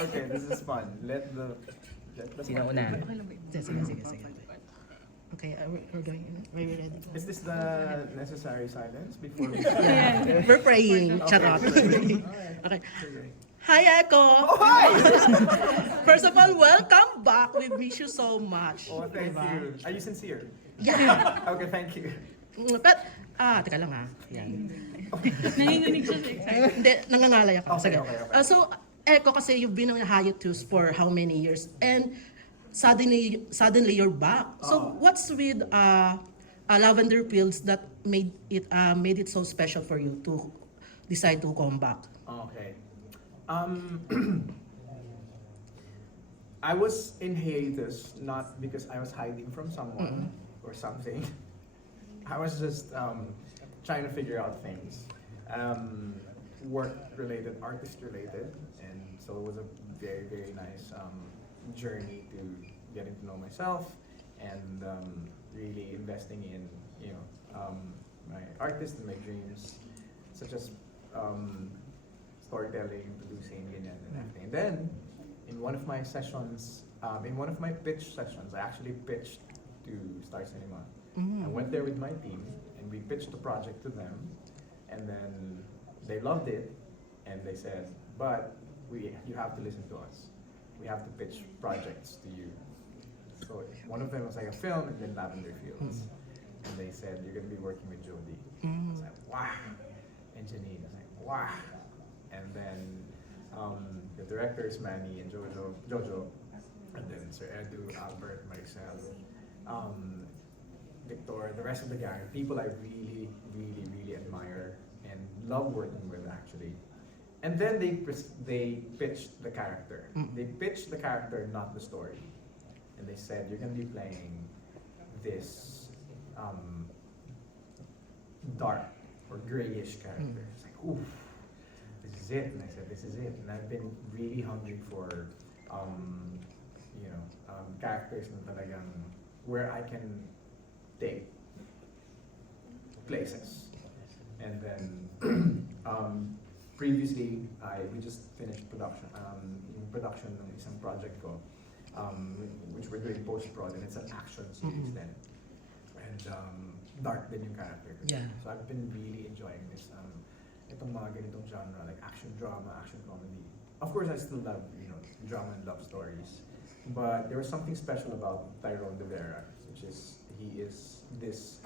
Okay, this is fun. Let the Sino fun una? begin. Sige. Okay, we're going. Are you ready? Is this the necessary silence before we Yeah, we're praying. Charot. Okay. Okay. Sige. Hi, Echo. Oh, hi! First of all, welcome back. We miss you so much. Oh, thank Diba? you. Are you sincere? Yeah. Okay, thank you. But, teka lang ha. Yan. Nanginginig siya sa excitement. Hindi, nangangalay ako. Okay, Sige. okay. So, Echo, kasi you've been on hiatus for how many years? And suddenly you're back. So, what's with Lavender Fields that made it so special for you to decide to come back? Okay. I was in hiatus not because I was hiding from someone or something. I was just trying to figure out things, work related, artist related, and so it was a very very nice journey to getting to know myself and really investing in my artist and my dreams, such as storytelling, producing, ganyan, and acting. And then, in one of my sessions, in one of my pitch sessions, I actually pitched to Star Cinema. I went there with my team, and we pitched the project to them, and then they loved it, and they said, but you have to listen to us. We have to pitch projects to you. So one of them was like a film, and then Lavender Fields. And they said, you're going to be working with Jodie. I was like, wow. And Janine, I was like, wow. And then the directors, Manny and Jojo, and then Sir Edu, Albert, Maricel, Victor, the rest of the gang, people I really, really, really admire and love working with actually. And then they pitched the character. They pitched the character, not the story. And they said, you're going to be playing this dark or grayish character. It's like, oof, this is it. And I said, this is it. And I've been really hungry for, characters na talagang where I can take places. And then, previously, we just finished production, ng isang project ko, which we're doing post-prod, and it's an action series then. And dark din yung character. Yeah. So I've been really enjoying this, itong mga ganitong genre, like action drama, action comedy. Of course, I still love, drama and love stories. But there was something special about Tyrone De Vera, which is, he is this,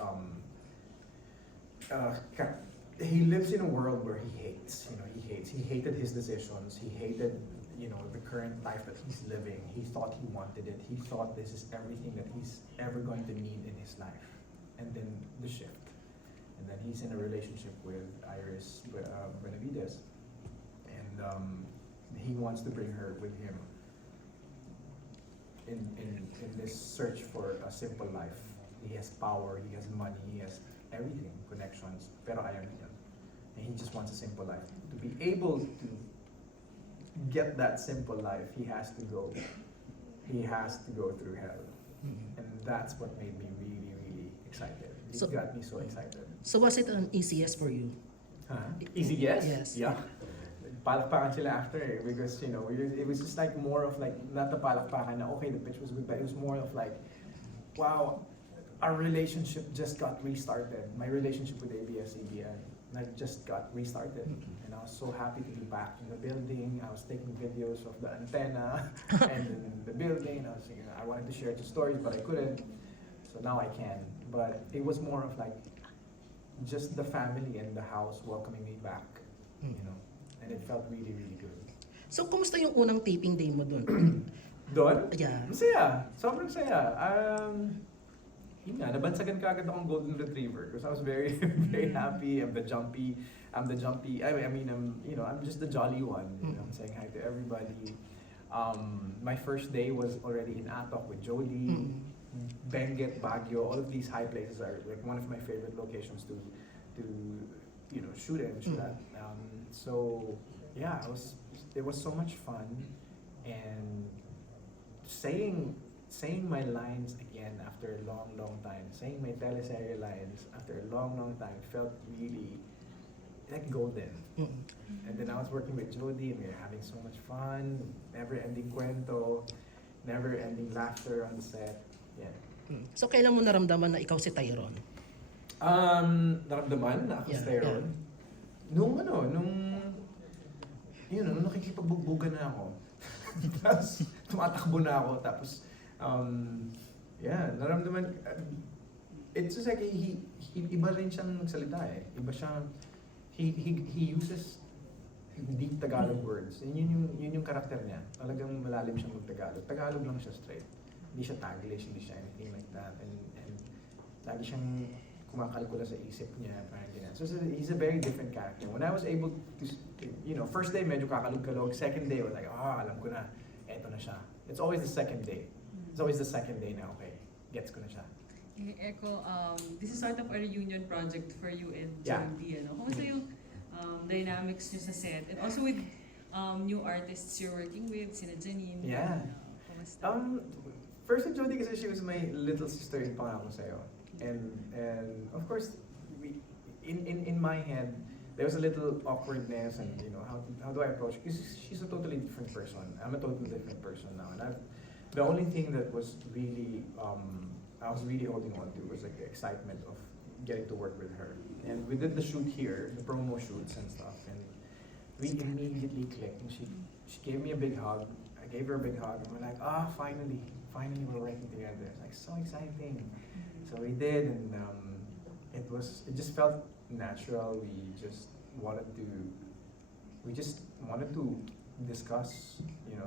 he lives in a world where he hates, he hated his decisions, he hated, the current life that he's living. He thought he wanted it, he thought this is everything that he's ever going to need in his life. And then the shift. And then he's in a relationship with Iris Benavides. And he wants to bring her with him in this search for a simple life. He has power, he has money, he has everything, connections, pero ayaw niya. And he just wants a simple life. To be able to get that simple life, he has to go through hell. And that's what made me really, really excited. It got me so excited. So was it an easy yes for you? Easy yes? Yes. Yeah. Palakpakan sila after because, it was just like more of like, not the palakpakan na okay, the pitch was good, but it was more of like, wow, our relationship just got restarted. My relationship with ABS-CBN just got restarted. And I was so happy to be back in the building. I was taking videos of the antenna and the building. I wanted to share the stories, but I couldn't. So now I can. But it was more of like, just the family and the house welcoming me back, And it felt really, really good. So, kumusta yung unang taping day mo dun? Doon? Yeah. Masaya. Sobrang saya. Yun nga, nabansagan ka agad akong golden retriever because I was very, very happy. I'm the jumpy. I'm just the jolly one. I'm saying hi to everybody. My first day was already in Atok with Jodie, Benguet, Baguio. All of these high places are like one of my favorite locations to shoot at. So yeah, it was so much fun, and saying my lines again after a long time, saying my teleserye lines after a long time felt really, like golden. Mm. And then I was working with Jody and we were having so much fun, never-ending kwento, never-ending laughter on the set. Yeah. So kailan mo naramdaman na ikaw si Tyrone? Naramdaman na ako Yeah, sa Tyrone. Nung nung nakikipagbugbugan na ako. Tapos, tumatakbo na ako. Tapos, naramdaman, it's just like, iba rin siyang nagsalita eh. Iba siyang, he uses deep Tagalog words. Yun yung karakter niya. Talagang malalim siyang mag-Tagalog. Tagalog lang siya straight. Hindi siya Taglish, hindi siya anything like that. And lagi siyang kumakalkula sa isip niya, parang ganyan. So he's a very different character. When I was able to, first day medyo kakalog-kalog, second day I was like, alam ko na, eto na siya. It's always the second day. It's always the second day na, okay, gets ko na siya. Echo, this is sort of a reunion project for you and Yeah. Jody, ano? Kumusta yung dynamics niyo sa set? And also with new artists you're working with, sina Janine. Yeah. Kumusta? First with Jody kasi she was my little sister in Pangako Sa'yo. And of course, in my head, there was a little awkwardness and how do I approach? Because she's a totally different person. I'm a totally different person now. And the only thing that was really, I was really holding on to was like the excitement of getting to work with her. And we did the shoot here, the promo shoots and stuff. And we immediately clicked and she gave me a big hug. I gave her a big hug and we're like, finally we're working together. It's like so exciting. So we did, and it just felt natural. We just wanted to discuss,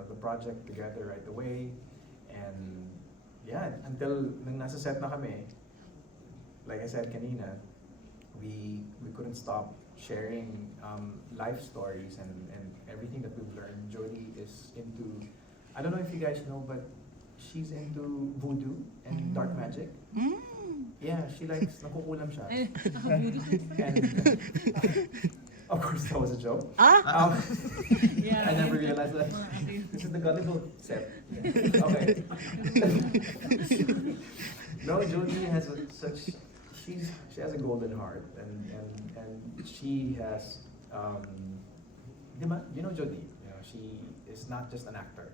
the project together right away. And yeah, until nang nasa set na kami, like I said kanina, we couldn't stop sharing life stories and everything that we've learned. Jody is into, I don't know if you guys know, but she's into voodoo and dark magic. Mm. Yeah, she likes, nakukulam siya. Ay, nakabudo ka. And of course, that was a joke. Yeah. I never realized that. Mga ate. This is the gullible set. Okay. No, Jody has she has a golden heart and she has you know Jody, she is not just an actor.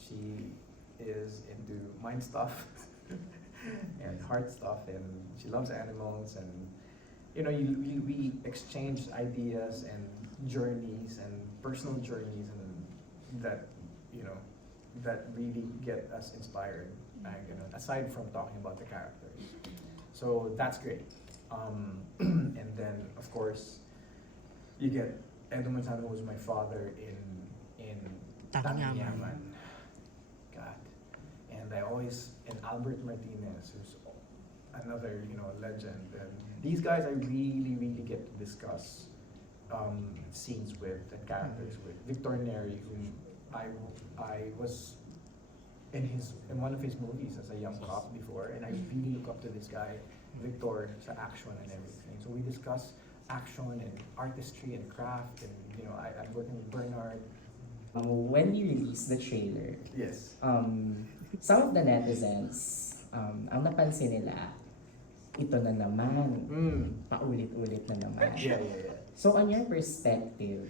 She is into mind stuff and heart stuff, and she loves animals, and we exchange ideas and journeys and personal journeys, and that that really get us inspired, aside from talking about the characters. So that's great. And then of course you get Edo Manzano, who was my father in Tanging Yaman. Yaman. God. And Albert Martinez, who's another, legend. And these guys I really, really get to discuss scenes with and characters with. Victor Neri, whom I was in one of his movies as a young cop before, and I really look up to this guy, Victor, sa action and everything. So we discuss action and artistry and craft, and I'm working with Bernard. When you released the trailer, Yes. some of the netizens, ang napansin nila, ito na naman, paulit-ulit na naman. Yeah. So on your perspective,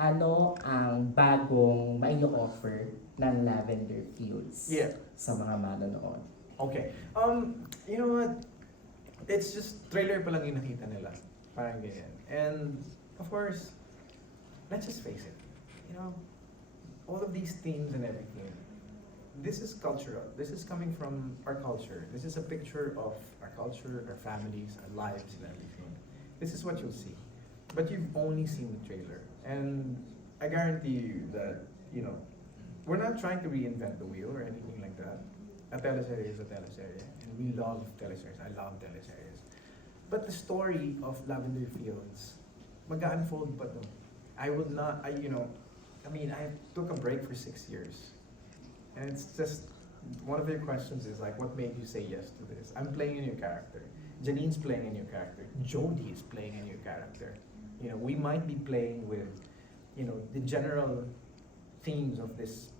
ano ang bagong mai-offer ng Lavender Fields Yeah. sa mga manonood? Okay. You know what? It's just trailer pa lang yung nakita nila. Parang ganyan. And of course, let's just face it. All of these themes and everything, this is cultural. This is coming from our culture. This is a picture of our culture, our families, our lives and everything. This is what you'll see. But you've only seen the trailer. And I guarantee you that, we're not trying to reinvent the wheel or anything like that. A teleserye is a teleserye. And we love teleseries. I love teleseries. But the story of Lavender Fields, mag-unfold pa to. I took a break for 6 years. And it's just, one of your questions is like, what made you say yes to this? I'm playing a new character. Janine's playing a new character. Jody is playing a new character. We might be playing with, the general themes of this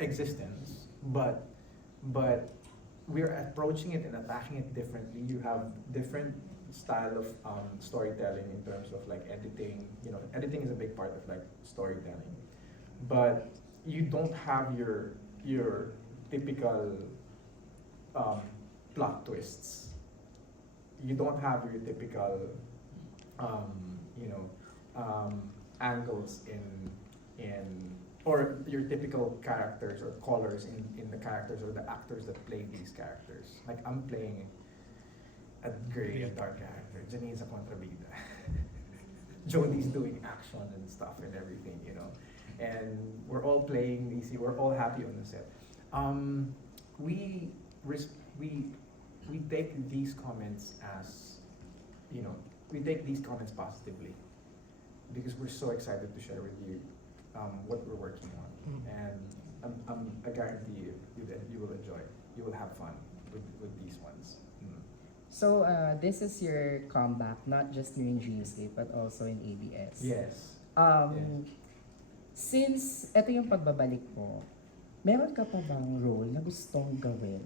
existence, but we're approaching it and attacking it differently. You have different style of storytelling in terms of like editing. You know, editing is a big part of like storytelling, but you don't have your typical plot twists. You don't have your typical you know angles in or your typical characters or colors in the characters or the actors that play these characters. Like I'm playing a gray and dark character. Janine's a contrabida. Jodie's doing action and stuff and everything, you know. And we're all playing DC. We're all happy on the set. We take these comments as, you know, we take these comments positively because we're so excited to share with you what we're working on, and I guarantee you that you will enjoy. You will have fun with these ones. So, this is your comeback, not just here in Dreamscape, but also in ABS. Yes. Since ito yung pagbabalik mo, meron ka pa bang role na gustong gawin?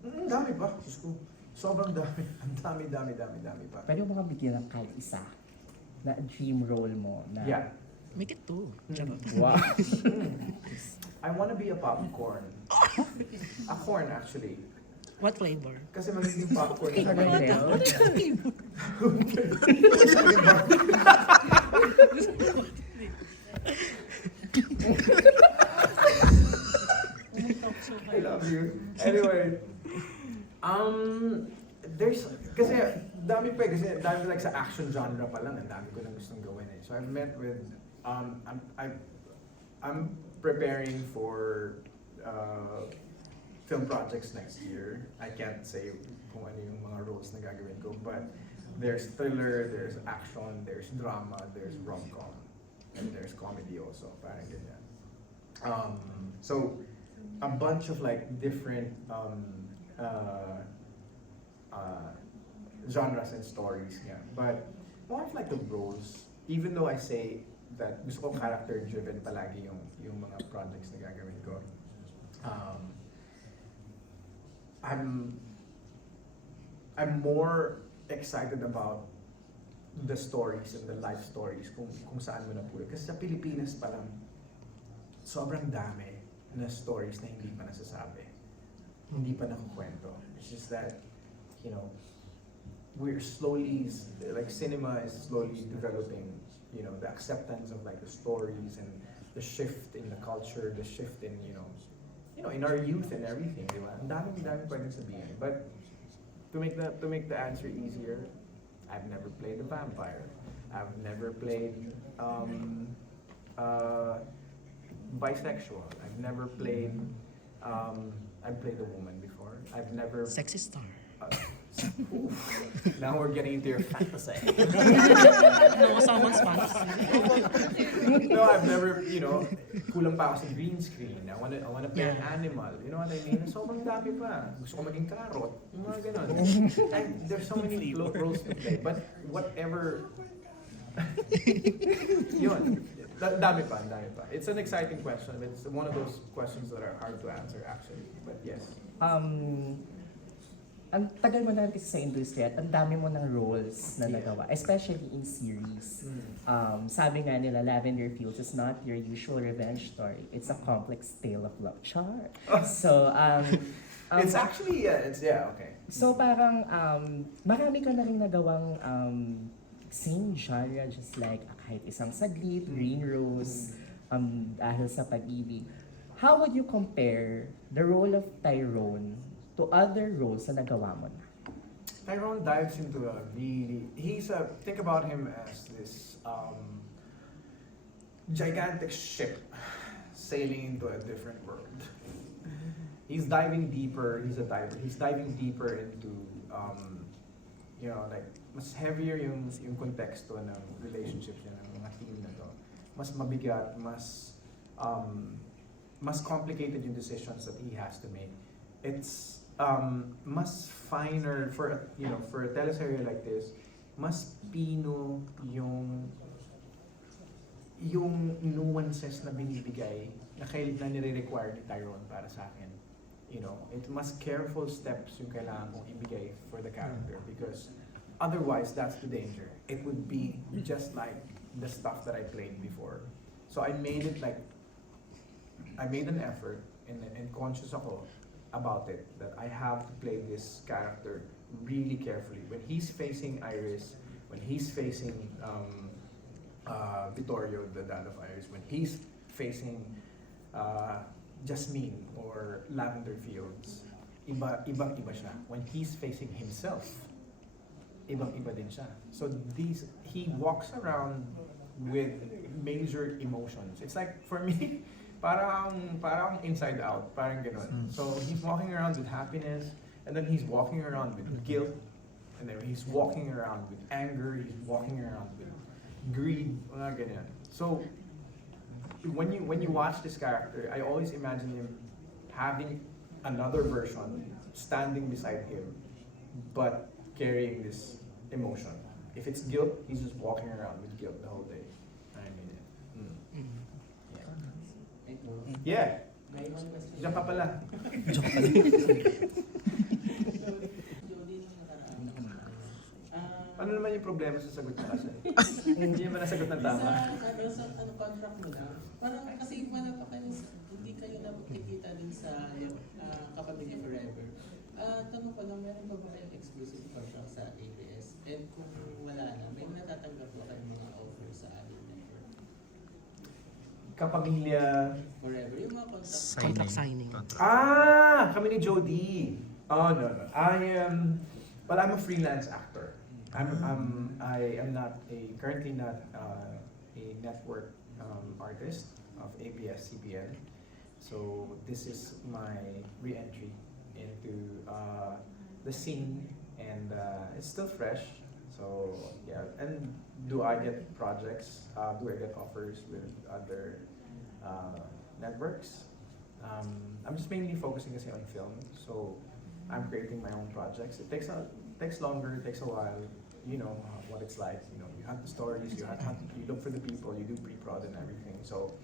Dami pa. Diyos ko. Sobrang dami. Ang dami pa. Pwede mo baka bigyan ng kahit isa na dream role mo na... Yeah. Make it two. Charot. Wow. I wanna be a popcorn. A corn actually. What flavor? Kasi magiging popcorn. Caramel. I love you. Anyway, there's, kasi dami pa eh, kasi dami like sa action genre pa lang, ang dami ko na gustong gawin eh. So I've met with, I'm preparing for film projects next year. I can't say kung ano yung mga roles na gagawin ko, but there's thriller, there's action, there's drama, there's rom-com, and there's comedy also, parang ganyan. So, a bunch of like different genres and stories, yeah. But more of like the roles, even though I say that gusto ko character-driven palagi yung mga projects na gagawin ko, I'm more excited about the stories and the life stories kung saan mo napulot. Kasi sa Pilipinas pa lang, sobrang dami na stories na hindi pa nasasabi. Hindi pa nakukwento. It's just that, you know, we're slowly, like cinema is slowly developing, you know, the acceptance of like the stories and the shift in the culture, the shift in, you know, in our youth and everything, di ba? Ang dami pwedeng sabihin. But to make the answer easier, I've never played a vampire. I've never played bisexual. I've never played I've played a woman before. I've never Sexy star. oof. Now we're getting into your fantasy. No, someone's fantasy. No, I've never, you know, kulang pa ako sa green screen. I wanna play an Yeah. animal. You know what I mean? Sobrang dami pa. Gusto ko maging carrot. Yung mga ganun. And there's so many roles to play. But whatever... Yun. Dami pa. It's an exciting question. It's one of those questions that are hard to answer actually. But yes. Ang tagal mo na sa industry at ang dami mo ng roles na nagawa, especially in series. Sabi nga nila, Lavender Fields is not your usual revenge story. It's a complex tale of love. Char. So, It's actually, okay. So parang, marami ka na rin nagawang same genre, just like kahit isang saglit, Green Rose, dahil sa pag-ibig. How would you compare the role of Tyrone to other roles na nagawa mo na? Tyrone dives into a really, think about him as this gigantic ship sailing into a different world. He's diving deeper, he's a diver, he's diving deeper into, you know, like, mas heavier yung konteksto ng relationships niya ng mga team na to. Mas mabigat, mas complicated yung decisions that he has to make. It's mas finer for a teleserye like this, mas pino yung nuances na binibigay na nire-require ni Tyrone para sa akin. You know, it mas careful steps yung kailangan kong ibigay for the character because otherwise, that's the danger. It would be just like the stuff that I played before. So I made it like, I made an effort and conscious ako about it, that I have to play this character really carefully. When he's facing Iris, when he's facing Vittorio, the dad of Iris, when he's facing Jasmine or Lavender Fields, ibang-iba siya. When he's facing himself, ibang-iba din siya. So he walks around with major emotions. It's like, for me, parang inside out, parang ganun. So he's walking around with happiness, and then he's walking around with guilt, and then he's walking around with anger, he's walking around with greed, mga ganyan. So when you watch this character, I always imagine him having another version standing beside him, but carrying this emotion. If it's guilt, he's just walking around with guilt the whole day. I mean it. Yeah. Diyan ka pala. Ano naman yung problema sa sagot mo kasi? Hindi naman nasagot ng tama. Sa contract mo na, parang kasi wala pa kayo, hindi kayo nakikita din sa Kapamilya Forever. Tanong ko lang, meron ba kayong exclusive contract sa ABS? And kung wala na, may natatanggap ba kayong mga offer sa ating network? Kapamilya. Forever, yung mga contract. Contract signing. Kami ni Jody. Oh no. I'm a freelance actor. I am not currently not a network artist of ABS-CBN. So this is my re-entry into the scene, and it's still fresh. So yeah, and do I get projects? Do I get offers with other networks? I'm just mainly focusing kasi on film. So I'm creating my own projects. It takes longer, it takes a while. You know what it's like. You know, you hunt the stories, you look for the people, you do pre-prod and everything. So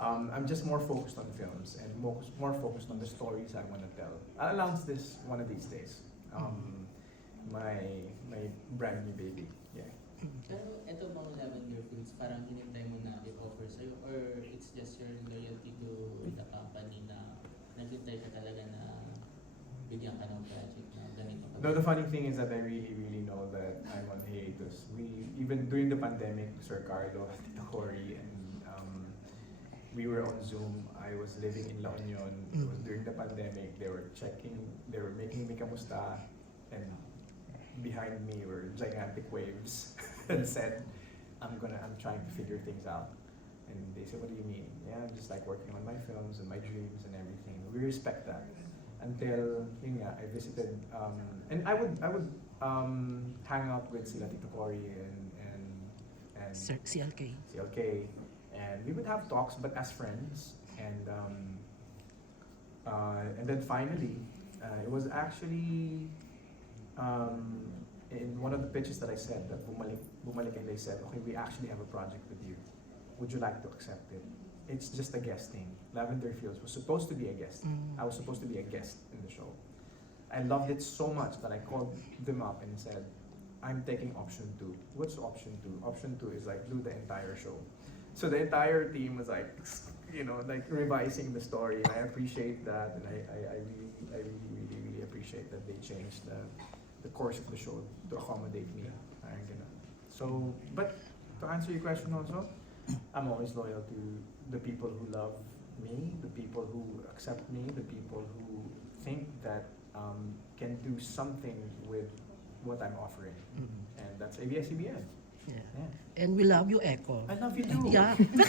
I'm just more focused on films and more focused on the stories I want to tell. I'll announce this one of these days. My brand new baby. Yeah. Pero ito bang Lavender Fields, parang hinintay mo na i-offer sa'yo, or it's just your loyalty to the company na naghintay ka talaga na bigyan ka ng project na ganito? No, the funny thing is that I really know that I'm on hiatus. Even during the pandemic, Sir Carlo, Tito Cory, and we were on Zoom. I was living in La Union. It was during the pandemic. They were making me kamusta, and behind me were gigantic waves and said, I'm trying to figure things out. And they said, what do you mean? Yeah, I'm just like working on my films and my dreams and everything. We respect that. Until I visited, and I would hang out with sila Tito Cory and CLK, and we would have talks, but as friends. And then finally, it was actually in one of the pitches that I said that bumalik, and they said, okay, we actually have a project with you. Would you like to accept it? It's just a guesting. Lavender Fields was supposed to be a guest. I was supposed to be a guest in the show. I loved it so much that I called them up and said, I'm taking option 2. What's option 2? Option 2 is like do the entire show. So the entire team was like, like revising the story. And I appreciate that, and I really appreciate that they changed the course of the show to accommodate me. So, but to answer your question also, I'm always loyal to the people who love me, the people who accept me, the people who think that can do something with what I'm offering. And that's ABS-CBN. Yeah. And we love you, Echo. I love you too. Yeah. But,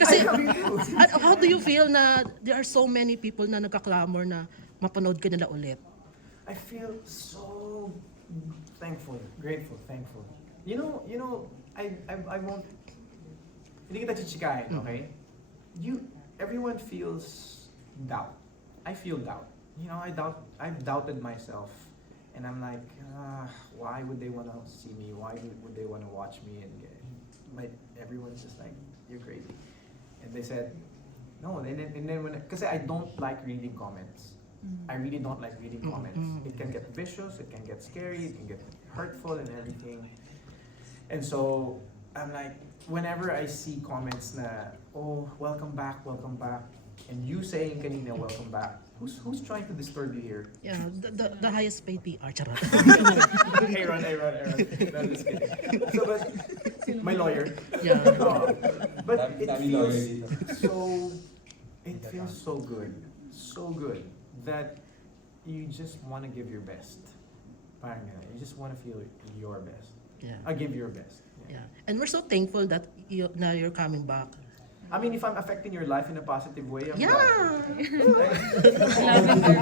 kasi, I love you too. how do you feel na there are so many people na nagkaklamor na mapanood ka nila ulit? I feel so thankful, grateful, thankful. I won't. Hindi kita chichikahin, okay? Everyone feels doubt. I feel doubt. I've doubted myself, and I'm like, why would they want to see me? Why would they want to watch me? And everyone's just like, you're crazy. And they said, no. And then because I don't like reading comments. I really don't like reading comments. It can get vicious, it can get scary, it can get hurtful and everything. And so I'm like, whenever I see comments na, oh, welcome back, and you saying kanina, welcome back, who's trying to disturb you here? Yeah, the highest paid PR. Charot. Aaron. No, just kidding. So, but my lawyer. Yeah. But it Dami lawyer feels so good that you just want to give your best. Parang ganun. You just want to feel your best. Yeah. Give your best. Yeah. And we're so thankful that now you're coming back. I mean, if I'm affecting your life in a positive way, I'm Yeah. glad. Lavender.